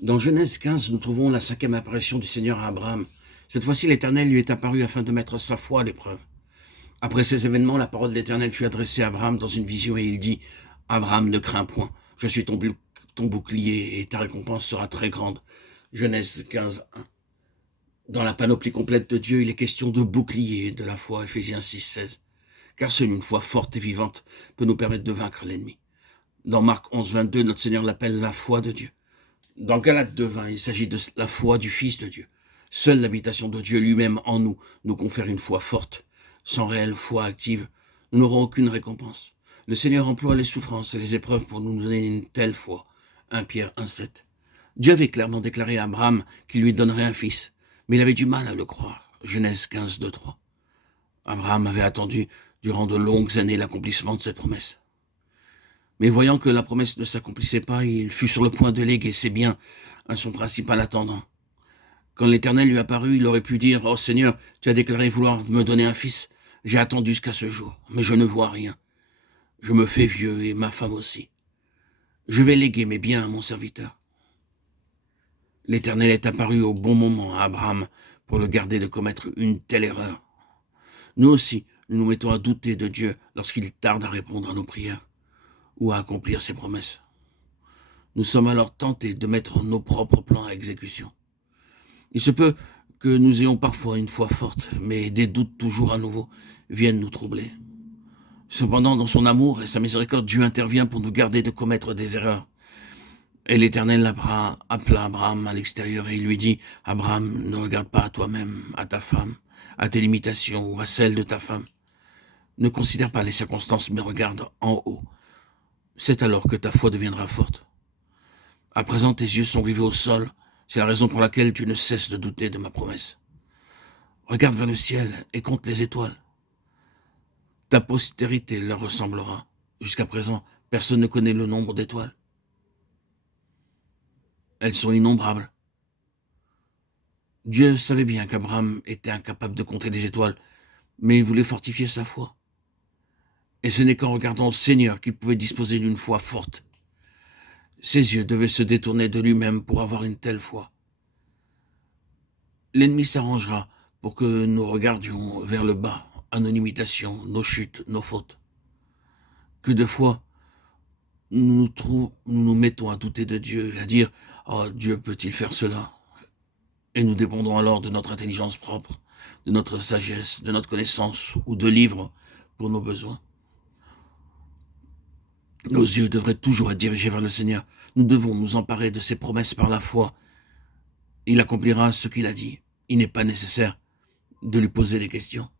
Dans Genèse 15, nous trouvons la cinquième apparition du Seigneur à Abraham. Cette fois-ci, l'Éternel lui est apparu afin de mettre sa foi à l'épreuve. Après ces événements, la parole de l'Éternel fut adressée à Abraham dans une vision et il dit « Abraham, ne crains point, je suis ton bouclier et ta récompense sera très grande. » Genèse 15, 1. Dans la panoplie complète de Dieu, il est question de bouclier et de la foi, Éphésiens 6, 16. Car seule une foi forte et vivante peut nous permettre de vaincre l'ennemi. Dans Marc 11, 22, notre Seigneur l'appelle la foi de Dieu. Dans Galates 2:20, il s'agit de la foi du Fils de Dieu. Seule l'habitation de Dieu lui-même en nous confère une foi forte. Sans réelle foi active, nous n'aurons aucune récompense. Le Seigneur emploie les souffrances et les épreuves pour nous donner une telle foi. 1 Pierre 1,7. Dieu avait clairement déclaré à Abraham qu'il lui donnerait un fils, mais il avait du mal à le croire. Genèse 15, 2, 3. Abraham avait attendu durant de longues années l'accomplissement de cette promesse. Mais voyant que la promesse ne s'accomplissait pas, il fut sur le point de léguer ses biens à son principal attendant. Quand l'Éternel lui apparut, il aurait pu dire « Oh Seigneur, tu as déclaré vouloir me donner un fils. J'ai attendu jusqu'à ce jour, mais je ne vois rien. Je me fais vieux et ma femme aussi. Je vais léguer mes biens à mon serviteur. » L'Éternel est apparu au bon moment à Abraham pour le garder de commettre une telle erreur. Nous aussi, nous nous mettons à douter de Dieu lorsqu'il tarde à répondre à nos prières ou à accomplir ses promesses. Nous sommes alors tentés de mettre nos propres plans à exécution. Il se peut que nous ayons parfois une foi forte, mais des doutes toujours à nouveau viennent nous troubler. Cependant, dans son amour et sa miséricorde, Dieu intervient pour nous garder de commettre des erreurs. Et l'Éternel appela Abraham à l'extérieur et il lui dit « Abraham, ne regarde pas à toi-même, à ta femme, à tes limitations ou à celles de ta femme. Ne considère pas les circonstances, mais regarde en haut. C'est alors que ta foi deviendra forte. À présent, tes yeux sont rivés au sol. C'est la raison pour laquelle tu ne cesses de douter de ma promesse. Regarde vers le ciel et compte les étoiles. Ta postérité leur ressemblera. Jusqu'à présent, personne ne connaît le nombre d'étoiles. Elles sont innombrables. » Dieu savait bien qu'Abraham était incapable de compter les étoiles, mais il voulait fortifier sa foi. Et ce n'est qu'en regardant au Seigneur qu'il pouvait disposer d'une foi forte. Ses yeux devaient se détourner de lui-même pour avoir une telle foi. L'ennemi s'arrangera pour que nous regardions vers le bas, à nos limitations, nos chutes, nos fautes. Que de fois, nous nous mettons à douter de Dieu, à dire « Oh, Dieu peut-il faire cela ?» Et nous dépendons alors de notre intelligence propre, de notre sagesse, de notre connaissance ou de livres pour nos besoins. Nos yeux devraient toujours être dirigés vers le Seigneur. Nous devons nous emparer de ses promesses par la foi. Il accomplira ce qu'il a dit. Il n'est pas nécessaire de lui poser des questions.